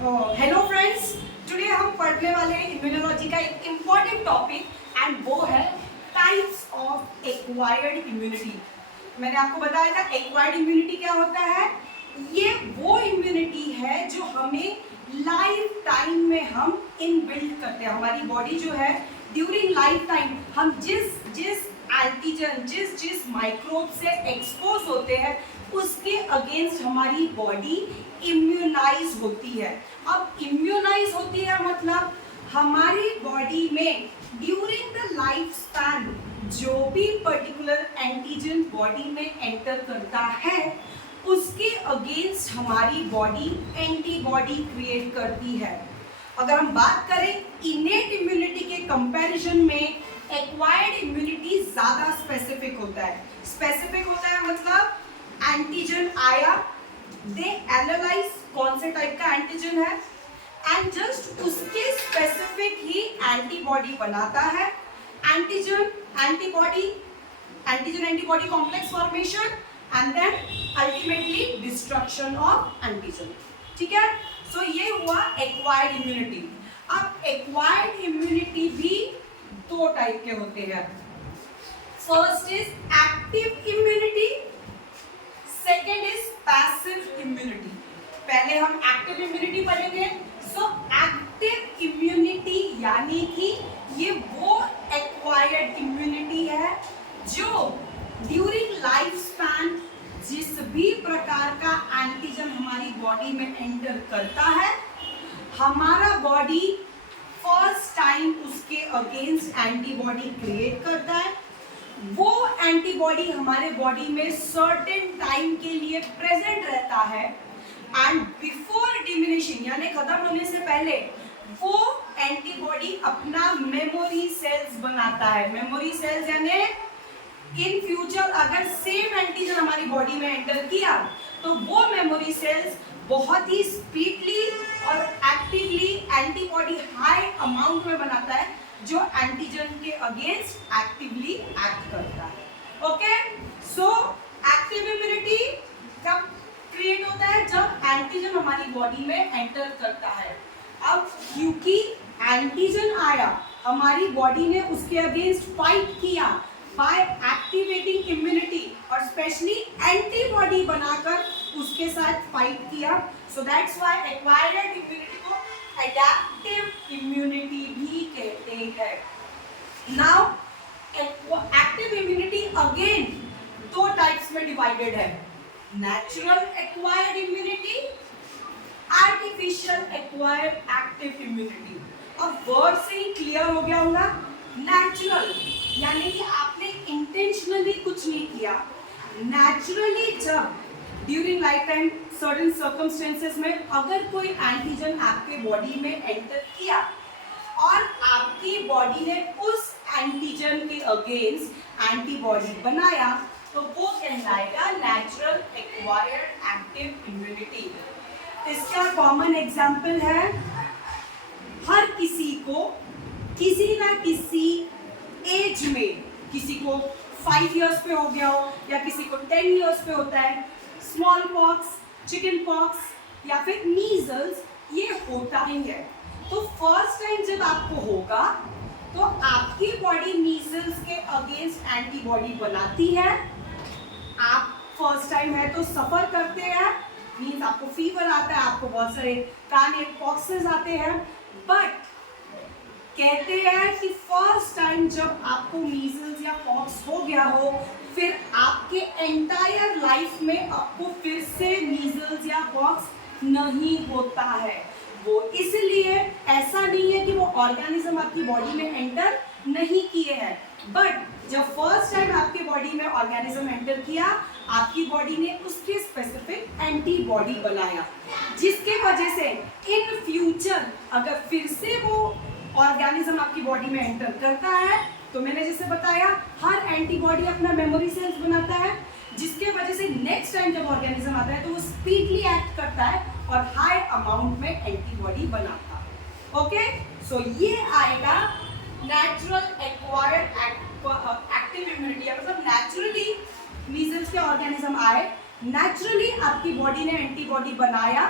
Hello friends, today हम पढ़ने वाले हैं इम्यूनोलॉजी का एक इम्पॉर्टेंट टॉपिक एंड वो है टाइप्स ऑफ एक्वायर्ड इम्यूनिटी। मैंने आपको बताया था एक्वायर्ड इम्यूनिटी क्या होता है। ये वो इम्यूनिटी है जो हमें लाइफ टाइम में हम इनबिल्ट करते हैं। हमारी बॉडी जो है ड्यूरिंग लाइफ टाइम हम जिस जिस एंटीजन जिस माइक्रोब से एक्सपोज होते हैं उसके अगेंस्ट हमारी बॉडी इम्यूनाइज होती है। अब इम्यूनाइज होती है मतलब हमारी बॉडी में ड्यूरिंग द लाइफ स्पैन जो भी पर्टिकुलर एंटीजन बॉडी में एंटर करता है उसके अगेंस्ट हमारी बॉडी एंटीबॉडी क्रिएट करती है। अगर हम बात करें इनेट इम्यूनिटी के कंपैरिजन में एक्वायर्ड इम्यूनिटी ज्यादा स्पेसिफिक होता है। स्पेसिफिक होता है मतलब एंटीजन आया, दे एनालाइज कौन से टाइप का एंटीजन है एंड जस्ट उसके स्पेसिफिक ही एंटीबॉडी बनाता है। Antigen antibody complex formation and then ultimately destruction of antigen. ठीक है, सो ये हुआ एक्वायर्ड इम्यूनिटी। अब एक्वायर्ड इम्यूनिटी भी दो टाइप के होते हैं। First is active immunity, second is passive immunity. पहले हम एक्टिव इम्यूनिटी पढ़ेंगे। सो एक्टिव इम्यूनिटी यानी कि ये वो एक्वायर्ड इम्यूनिटी है जो ड्यूरिंग लाइफ स्पैन जिस भी प्रकार का एंटीजन हमारी बॉडी में एंटर करता है हमारा बॉडी फर्स्ट टाइम उसके अगेंस्ट एंटीबॉडी क्रिएट करता है। वो एंटीबॉडी हमारे बॉडी में सर्टेन टाइम के लिए प्रेजेंट रहता है एंड बिफोर डिमिनिशिंग यानी खत्म होने से पहले वो एंटीबॉडी अपना मेमोरी सेल्स बनाता है। मेमोरी सेल्स यानी इन फ्यूचर अगर सेम एंटीजन हमारी बॉडी में एंटर किया तो वो मेमोरी सेल्स बहुत ही स्पीडली और एक्टिवली एंटीबॉडी हाई अमाउंट में बनाता है जो एंटीजन के अगेंस्ट एक्टिवली एक्ट करता है। ओके, सो एक्टिव इम्यूनिटी कब क्रिएट होता है? जब एंटीजन हमारी बॉडी में एंटर करता है। अब क्योंकि एंटीजन आया हमारी बॉडी ने उसके अगेंस्ट फाइट किया बाय एक्टिवेटिंग इम्यूनिटी और स्पेशली एंटीबॉडी बनाकर उसके साथ फाइट किया। So that's why acquired immunity को एडेप्टिव इम्यूनिटी भी कहते हैं। नाउ एक्टिव इम्यूनिटी अगेन दो टाइप्स में डिवाइडेड है, natural acquired immunity, artificial acquired active immunity. अब वर्ड से ही क्लियर हो गया होगा। नेचुरल यानी कि आपने इंटेंशनली कुछ नहीं किया, नेचुरली जब during life time certain circumstances में अगर कोई एंटीजन आपके बॉडी में एंटर किया और आपकी बॉडी ने उस एंटीजन के अगेंस्ट एंटीबॉडी बनाया तो वो कहलाएगा नेचुरल एक्वायर्ड एक्टिव इम्यूनिटी। इसका कॉमन एग्जांपल है हर किसी को किसी ना किसी एज में, किसी को 5 इयर्स पे हो गया हो या किसी को 10 इयर्स पे होता है, स्मॉल पॉक्स, चिकन पॉक्स या फिर मीजल्स, ये होता ही है। तो फर्स्ट टाइम जब आपको होगा तो आपकी बॉडी मीजल्स के अगेंस्ट एंटीबॉडी बनाती है। आप फर्स्ट टाइम है तो सफर करते हैं, मीन्स आपको फीवर आता है, आपको बहुत सारे कान पॉक्सेस आते हैं, बट कहते हैं कि फर्स्ट टाइम जब आपको मीजल्स या पॉक्स हो गया हो फिर आपके एंटायर लाइफ में आपको फिर से मीजल्स या पॉक्स नहीं होता है। वो इसलिए ऐसा नहीं है कि वो ऑर्गेनिज्म आपकी बॉडी में एंटर नहीं किए हैं, बट जब फर्स्ट टाइम आपके बॉडी में ऑर्गेनिज्म एंटर किया आपकी बॉडी ने उसके स्पेसिफिक एंटीबॉडी बनाया जिसके वजह से इन फ्यूचर अगर फिर से वो ऑर्गेनिज्म आपकी बॉडी में एंटर करता है तो मैंने जैसे बताया हर एंटीबॉडी अपना मेमोरी सेल्स बनाता है जिसके वजह से नेक्स्ट टाइम जब ऑर्गेनिज्म आता है तो वो स्पीडली एक्ट करता है और हाई अमाउंट में एंटीबॉडी बनाता है। ओके, सो ये आएगा नेचुरल एक्वायर्ड एक्टिव इम्यूनिटी। मतलब नेचुरली मीजल्स के ऑर्गेनिज्म आए, नेचुरली आपकी बॉडी ने एंटीबॉडी बनाया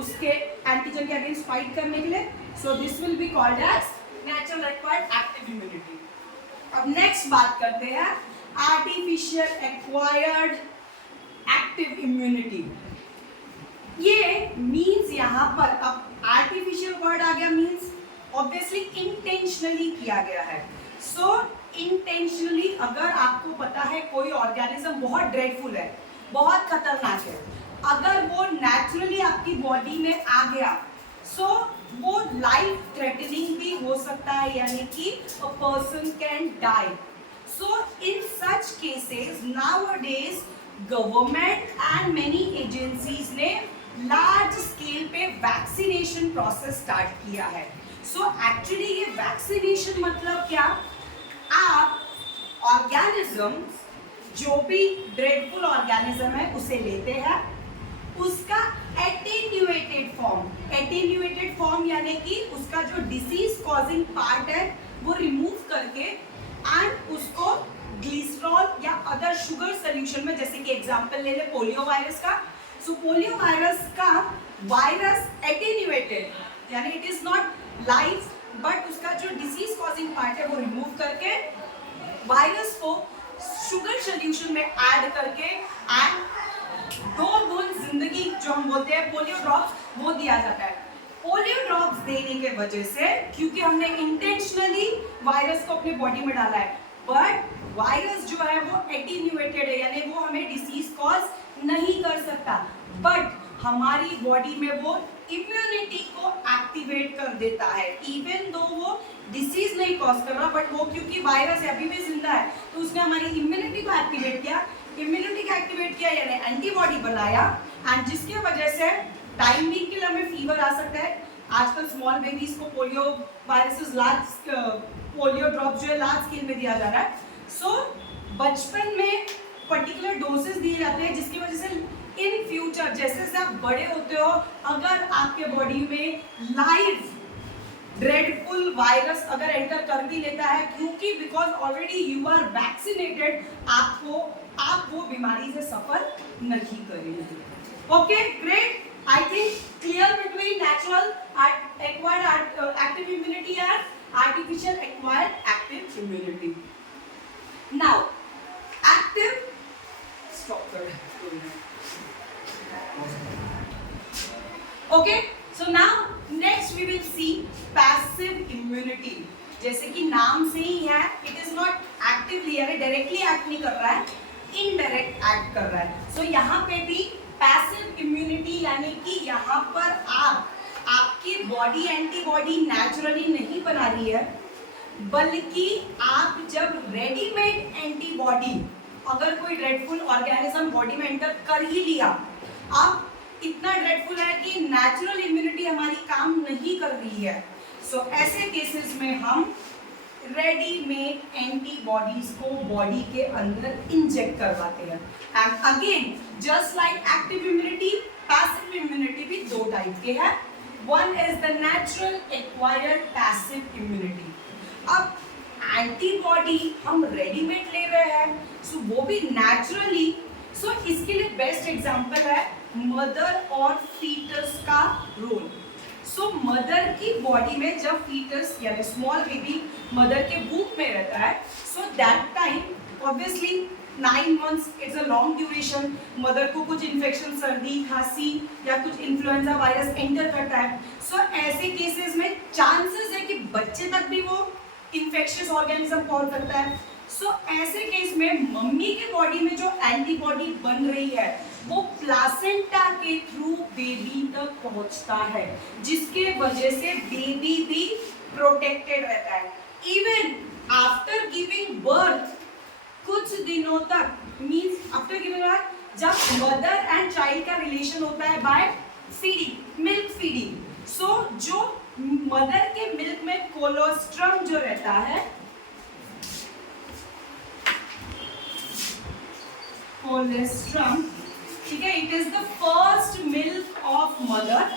उसके एंटीजन के अगेंस्ट फाइट करने के लिए. So this will be called as natural acquired active immunity. अब नेक्स्ट बात करते हैं आर्टिफिशियल एक्वायर्ड एक्टिव इम्यूनिटी. ये मीन्स यहाँ पर अब आर्टिफिशियल वर्ड आ गया, मीन्स ऑब्वियसली इंटेंशनली किया गया है. सो इंटेंशनली अगर आपको पता है कोई ऑर्गेनिज्म बहुत ड्रेडफुल है, बहुत खतरनाक है, अगर वो नेचुरली आपकी बॉडी में आ गया सो वो लाइफ थ्रेटनिंग भी हो सकता है, यानी कि a person can die. So in such cases nowadays government and many agencies ने लार्ज स्केल पे वैक्सीनेशन प्रोसेस स्टार्ट किया है. सो एक्चुअली ये वैक्सीनेशन मतलब क्या, आप ऑर्गेनिजम्स जो भी ड्रेडफुल ऑर्गेनिज्म है उसे लेते हैं, उसका एटेन्यूएटेड फॉर्म यानी कि उसका जो डिसीज कॉजिंग पार्ट है वो रिमूव करके एंड उसको ग्लिसरॉल या अदर शुगर सोल्यूशन में, जैसे कि एग्जांपल ले ले पोलियो वायरस का. सो पोलियो वायरस का वायरस एटेन्यूएटेड यानी it is not live, but उसका जो डिसीज कॉजिंग पार्ट है वो रिमूव करके वायरस को शुगर सोल्यूशन में ऐड करके एंड 2 बूंद जिंदगी जो हम बोलते हैं पोलियो ड्रॉप्स, वो दिया जाता है. पोलियो ड्रॉप्स देने के वजह से, क्योंकि हमने इंटेंशनली वायरस को अपने बॉडी में डाला है, बट वायरस जो है वो एटेन्यूएटेड है यानी वो हमें डिसीज कॉज नहीं कर सकता, बट हमारी बॉडी में वो इम्यूनिटी को एक्टिवेट कर देता है. इवन दो वो डिसीज नहीं कॉज कर रहा, बट वो क्योंकि वायरस अभी भी जिंदा है तो उसने हमारी इम्यूनिटी को एक्टिवेट किया. इम्यूनिटी को एक्टिवेट किया यानी एंटीबॉडी बनाया, एंड जिसकी वजह से टाइम बीइंग के लिए हमें फीवर आ सकता है. आजकल स्मॉल बेबीज को पोलियो वायरसेस पोलियो ड्रॉप जो है लार्ज स्केल में दिया जा रहा है. सो बचपन में पर्टिकुलर डोजेस दिए जाते हैं जिसकी वजह से इन फ्यूचर जैसे जैसे आप बड़े होते हो, अगर आपके बॉडी में लाइव ड्रेडफुल वायरस अगर एंटर कर भी लेता है, क्योंकि because already you are vaccinated, आप वो बीमारी से सफर नहीं करेंगे. Okay great. I think clear between natural acquired active immunity and artificial acquired active immunity. Now active stop कर. Okay, so now next we will see passive immunity. जैसे कि नाम से ही है, इट इज नॉट एक्टिवली यानी directly act नहीं कर रहा है, इनडायरेक्ट एक्ट कर रहा है. सो यहाँ पे भी पैसिव इम्यूनिटी यानी कि यहाँ पर आपकी बॉडी एंटीबॉडी नेचुरली नहीं बना रही है, बल्कि आप जब रेडीमेड एंटीबॉडी अगर कोई ड्रेडफुल ऑर्गेनिज्म बॉडी में एंटर कर ही लिया, अब इतना ड्रेडफुल है कि नेचुरल इम्यूनिटी हमारी काम नहीं कर रही है, सो ऐसे केसेस में हम रेडीमेड एंटीबॉडीज को बॉडी के अंदर इंजेक्ट करवाते हैं. And again just like active immunity, passive immunity भी 2 टाइप के हैं. One is the natural acquired passive immunity. अब एंटीबॉडी हम रेडीमेड ले रहे हैं, सो वो भी नेचुरली. सो इसके लिए बेस्ट एग्जांपल है मदर और फीटस का रोल. सो मदर की बॉडी में जब फीटस यानी स्मॉल बेबी मदर के बूट में रहता है, so that time obviously 9 months it's a long duration. Mother को कुछ इन्फेक्शन, सर्दी, खांसी या कुछ इन्फ्लुएंजा वायरस एंटर करता है. सो ऐसे केसेस में चांसेस है कि बच्चे तक भी वो इन्फेक्शियस ऑर्गेनिज्म पहुंच सकता है. सो ऐसे केस में मम्मी के बॉडी में जो एंटीबॉडी बन रही है वो प्लासेंटा के थ्रू बेबी तक पहुंचता है, जिसके वजह से बेबी भी प्रोटेक्टेड रहता है. इवन आफ्टर गिविंग बर्थ कुछ दिनों तक, मीन्स आफ्टर गिविंग बर्थ जब मदर एंड चाइल्ड का रिलेशन होता है बाय फीडिंग, मिल्क फीडिंग. सो जो मदर के मिल्क में कोलोस्ट्रम जो रहता है, कोलेस्ट्रम, ठीक है, it is the first milk of mother.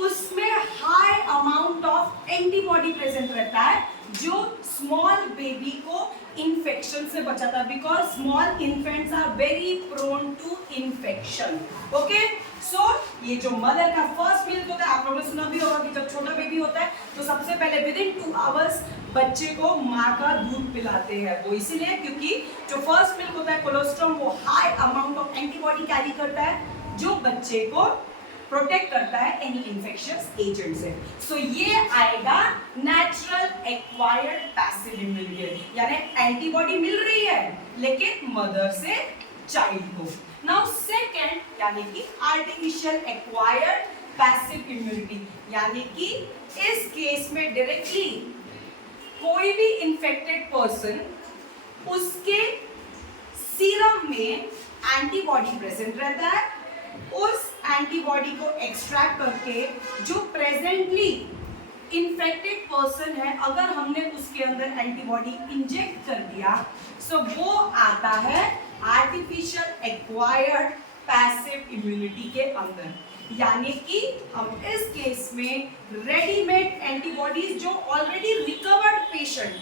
उसमें high amount of antibody present रहता है जो स्मॉल बेबी को इन्फेक्शन से बचाता है, because small infants are very prone to infection. Okay, so ये जो मदर का फर्स्ट मिल्क होता है, आप लोगों ने सुना भी होगा कि जब छोटा बेबी होता है तो सबसे पहले विद इन 2 आवर्स बच्चे को माँ का दूध पिलाते हैं। वो इसीलिए क्योंकि जो फर्स्ट मिल्क होता है कोलोस्ट्रम वो high amount of antibody carry करता है जो बच्चे को प्रोटेक्ट करता है एनी इन्फेक्शियस एजेंट से। सो ये आएगा नेचुरल एक्वायर्ड पैसिव इम्यूनिटी, यानी एंटीबॉडी मिल रही है लेकिन मदर से चाइल्ड को। नाउ सेकेंड यानी कि आर्टिफिशियल एक्वायर्ड पैसिव इम्यूनिटी, यानी कि इस केस में डायरेक्टली कोई भी इन्फेक्टेड पर्सन उसके सीरम में एंटीबॉडी प्रेजेंट रहता है, उस एंटीबॉडी को एक्सट्रैक्ट करके जो प्रेजेंटली इन्फेक्टेड पर्सन है अगर हमने उसके अंदर एंटीबॉडी इंजेक्ट कर दिया सो वो आता है आर्टिफिशियल एक्वायर्ड पैसिव इम्यूनिटी के अंदर। यानी कि हम इस केस में रेडीमेड एंटीबॉडीज जो ऑलरेडी रिकवर्ड पेशेंट,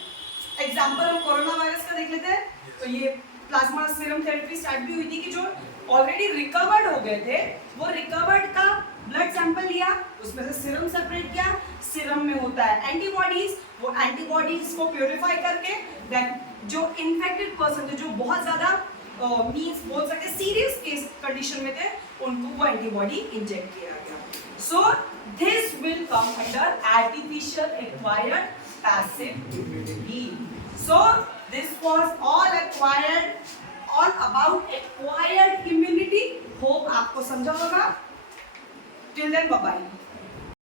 एग्जांपल हम कोरोना वायरस का देख लेते हैं, तो ये प्लाज्मा सीरम थेरेपी स्टार्ट भी हुई थी कि जो ऑलरेडी रिकवर्ड हो गए थे वो रिकवर्ड का ब्लड सैंपल लिया, उसमें से सीरम सेपरेट किया, सीरम में होता है एंटीबॉडीज, वो एंटीबॉडीज को प्योरीफाई करके देन जो इन्फेक्टेड पर्सन थे जो बहुत ज्यादा मींस बोल सकते सीरियस केस कंडीशन में थे उनको वो एंटीबॉडी इंजेक्ट किया गया। So this will come under artificial acquired passive immunity. So this was all about acquired immunity. Hope आपको समझा होगा। Till then bye bye.